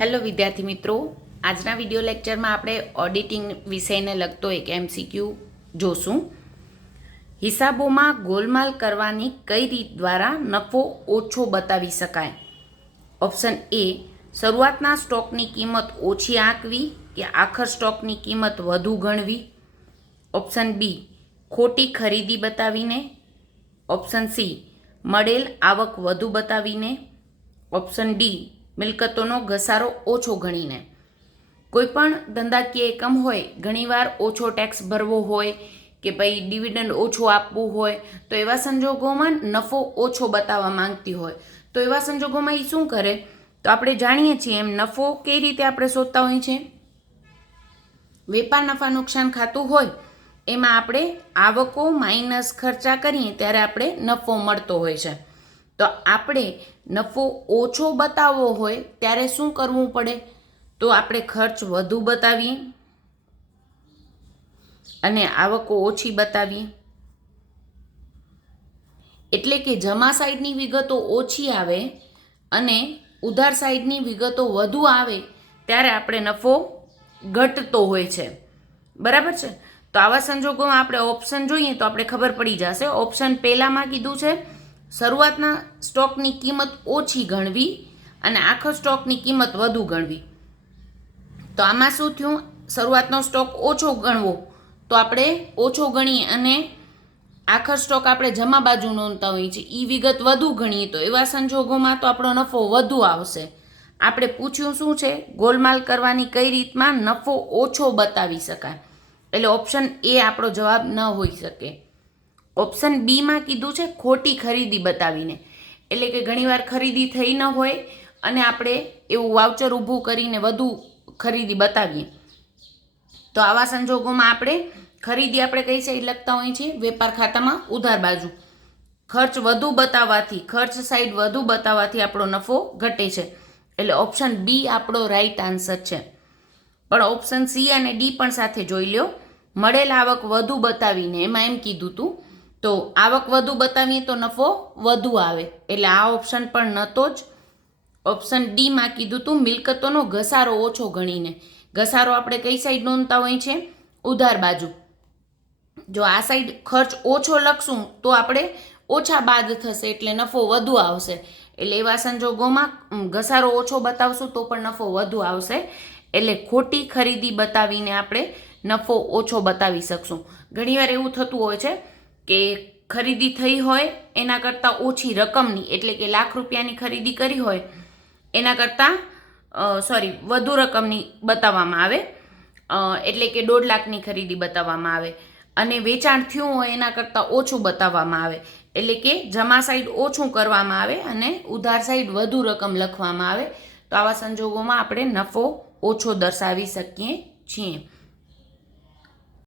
Hello વિદ્યાર્થી મિત્રો, આજના વિડીયો લેક્ચરમાં આપણે ઓડિટિંગ વિષયને લગતો એક MCQ જોશું. હિસાબોમાં ગોલમાલ કરવાની કઈ રીત દ્વારા નફો ઓછો બતાવી શકાય? ઓપ્શન એ, શરૂઆતના સ્ટોકની કિંમત ઓછી આંકવી કે આખર સ્ટોકની કિંમત વધુ ગણવી. ઓપ્શન બી, ખોટી ખરીદી બતાવીને. ઓપ્શન સી, મળેલ આવક વધુ બતાવીને. ઓપ્શન ડી, મિલકતોનો ઘસારો ઓછો ગણીને. કોઈપણ ધંધાકીય એકમ હોય, ઘણીવાર ઓછો ટેક્સ ભરવો હોય કે ભાઈ ડિવિડન્ડ ઓછું આપવું હોય, તો એવા સંજોગોમાં નફો ઓછો બતાવવા માંગતી હોય, તો એવા સંજોગોમાં એ શું કરે? તો આપણે જાણીએ છીએ એમ નફો કઈ રીતે આપણે શોધતા હોઈએ છીએ. વેપાર નફા નુકસાન ખાતું હોય એમાં આપણે આવકો માઇનસ ખર્ચા કરીએ ત્યારે આપણે નફો મળતો હોય છે. તો આપણે નફો ઓછો બતાવવો હોય ત્યારે શું કરવું પડે? તો આપણે ખર્ચ વધુ બતાવીએ અને આવકો ઓછી બતાવીએ. એટલે કે જમા સાઈડની વિગતો ઓછી આવે અને ઉધાર સાઈડની વિગતો વધુ આવે ત્યારે આપણે નફો ઘટતો હોય છે. બરાબર છે? તો આવા સંજોગોમાં આપણે ઓપ્શન જોઈએ તો આપણે ખબર પડી જશે. ઓપ્શન પહેલામાં કીધું છે શરૂઆતના સ્ટોકની કિંમત ઓછી ગણવી અને આખો સ્ટોકની કિંમત વધુ ગણવી. તો આમાં શું થયું? શરૂઆતનો સ્ટોક ઓછો ગણવો તો આપણે ઓછો ગણીએ અને આખર સ્ટોક આપણે જમા બાજુ નોંધતા હોઈએ છીએ, એ વિગત વધુ ગણીએ તો એવા સંજોગોમાં તો આપણો નફો વધુ આવશે. આપણે પૂછ્યું શું છે? ગોલમાલ કરવાની કઈ રીતમાં નફો ઓછો બતાવી શકાય? એટલે ઓપ્શન એ આપણો જવાબ ન હોઈ શકે. ઓપ્શન બીમાં કીધું છે ખોટી ખરીદી બતાવીને. એટલે કે ઘણીવાર ખરીદી થઈ ન હોય અને આપણે એવું વાઉચર ઊભું કરીને વધુ ખરીદી બતાવીએ, તો આવા સંજોગોમાં આપણે ખરીદી આપણે કઈ સાઈડ લખતા હોઈએ છીએ? વેપાર ખાતામાં ઉધાર બાજુ. ખર્ચ વધુ બતાવવાથી, ખર્ચ સાઈડ વધુ બતાવવાથી આપણો નફો ઘટે છે. એટલે ઓપ્શન બી આપણો રાઈટ આન્સર છે. પણ ઓપ્શન સી અને ડી પણ સાથે જોઈ લો. મળેલ આવક વધુ બતાવીને એમાં એમ કીધું હતું, તો આવક વધુ બતાવીએ તો નફો વધુ આવે, એટલે આ ઓપ્શન પણ નહોતો જ. ઓપ્શન ડીમાં કીધું હતું મિલકતોનો ઘસારો ઓછો ગણીને. ઘસારો આપણે કઈ સાઈડ નોંધતા હોય છે? ઉધાર બાજુ. જો આ સાઈડ ખર્ચ ઓછો લખશું તો આપણે ઓછા બાદ થશે એટલે નફો વધુ આવશે. એટલે એવા સંજોગોમાં ઘસારો ઓછો બતાવશું તો પણ નફો વધુ આવશે. એટલે ખોટી ખરીદી બતાવીને આપણે નફો ઓછો બતાવી શકશું. ઘણીવાર એવું થતું હોય છે કે ખરીદી થઈ હોય એના કરતાં ઓછી રકમની, એટલે કે ₹1,00,000ની ખરીદી કરી હોય એના કરતાં વધુ રકમની બતાવવામાં આવે, એટલે કે 1,50,000ની ખરીદી બતાવવામાં આવે અને વેચાણ થયું હોય એના કરતાં ઓછું બતાવવામાં આવે. એટલે કે જમા સાઈડ ઓછું કરવામાં આવે અને ઉધાર સાઈડ વધુ રકમ લખવામાં આવે. તો આવા સંજોગોમાં આપણે નફો ઓછો દર્શાવી શકીએ છીએ.